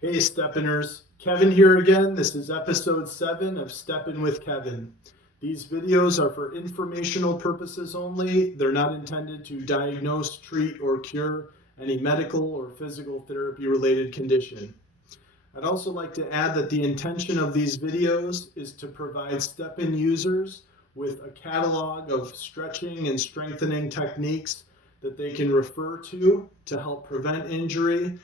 Hey Steppiners, Kevin here again. This is episode 7 of Steppin' with Kevin. These videos are for informational purposes only. They're not intended to diagnose, treat, or cure any medical or physical therapy related condition. I'd also like to add that the intention of these videos is to provide Steppin users with a catalog of stretching and strengthening techniques that they can refer to help prevent injury,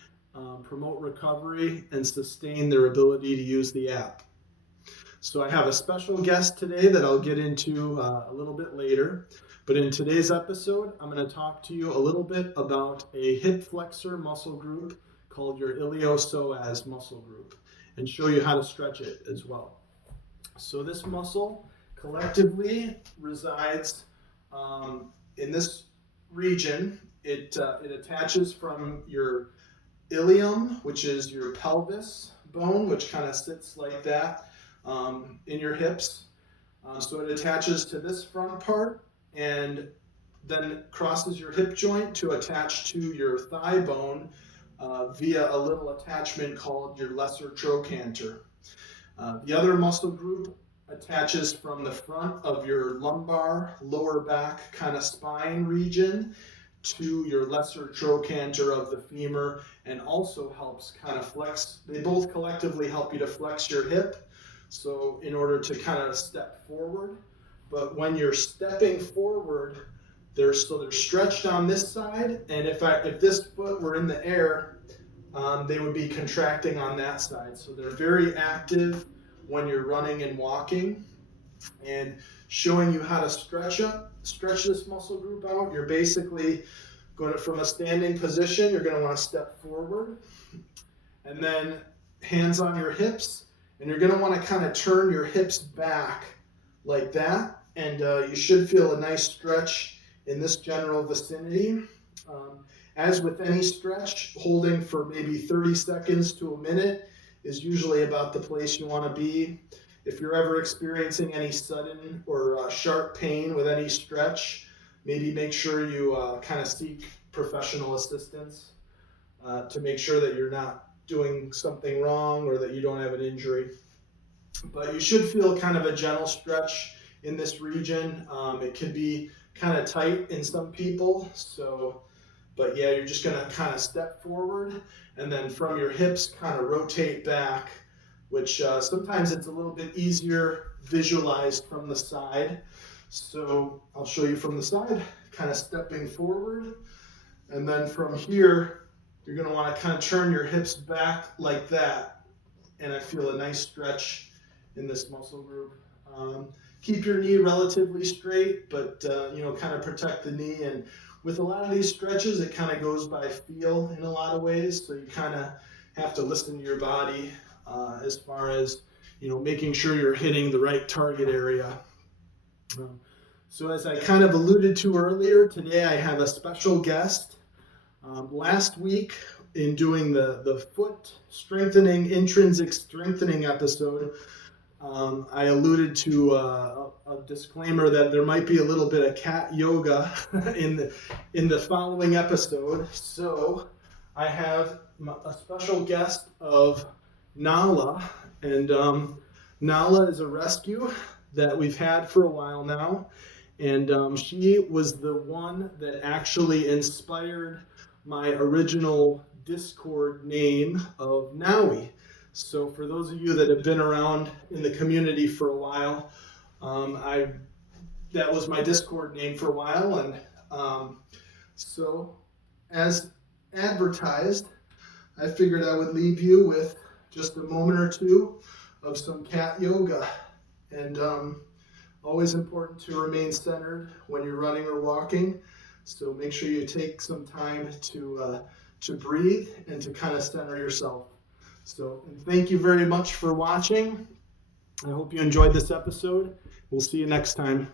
promote recovery, and sustain their ability to use the app. So I have a special guest today that I'll get into a little bit later. But in today's episode, I'm going to talk to you a little bit about a hip flexor muscle group called your iliopsoas muscle group and show you how to stretch it as well. So this muscle collectively resides in this region. It attaches from your ilium, which is your pelvis bone, which kind of sits like that in your hips. So it attaches to this front part and then crosses your hip joint to attach to your thigh bone via a little attachment called your lesser trochanter. The other muscle group attaches from the front of your lumbar, lower back kind of spine region to your lesser trochanter of the femur, and also helps kind of flex. They both collectively help you to flex your hip, so in order to kind of step forward. But when you're stepping forward, they're stretched on this side, and if this foot were in the air, they would be contracting on that side. So they're very active when you're running and walking. And showing you how to stretch this muscle group out. You're basically going to, from a standing position, you're going to want to step forward, and then hands on your hips, and you're going to want to kind of turn your hips back like that, and you should feel a nice stretch in this general vicinity. As with any stretch, holding for maybe 30 seconds to a minute is usually about the place you want to be. If you're ever experiencing any sudden or sharp pain with any stretch, maybe make sure you kind of seek professional assistance to make sure that you're not doing something wrong or that you don't have an injury. But you should feel kind of a gentle stretch in this region. It can be kind of tight in some people. But yeah, you're just going to kind of step forward, and then from your hips kind of rotate back, which sometimes it's a little bit easier visualized from the side. So I'll show you from the side, kind of stepping forward. And then from here, you're going to want to kind of turn your hips back like that. And I feel a nice stretch in this muscle group. Keep your knee relatively straight, but kind of protect the knee. And with a lot of these stretches, it kind of goes by feel in a lot of ways. So you kind of have to listen to your body as far as making sure you're hitting the right target area. So as I kind of alluded to earlier, today I have a special guest. Last week in doing the foot strengthening, intrinsic strengthening episode, I alluded to a disclaimer that there might be a little bit of cat yoga in the following episode. So I have a special guest of Nala, and Nala is a rescue that we've had for a while now, and she was the one that actually inspired my original Discord name of Naui. So for those of you that have been around in the community for a while, that was my Discord name for a while, and so as advertised, I figured I would leave you with just a moment or two of some cat yoga. And always important to remain centered when you're running or walking. So make sure you take some time to breathe and to kind of center yourself. So thank you very much for watching. I hope you enjoyed this episode. We'll see you next time.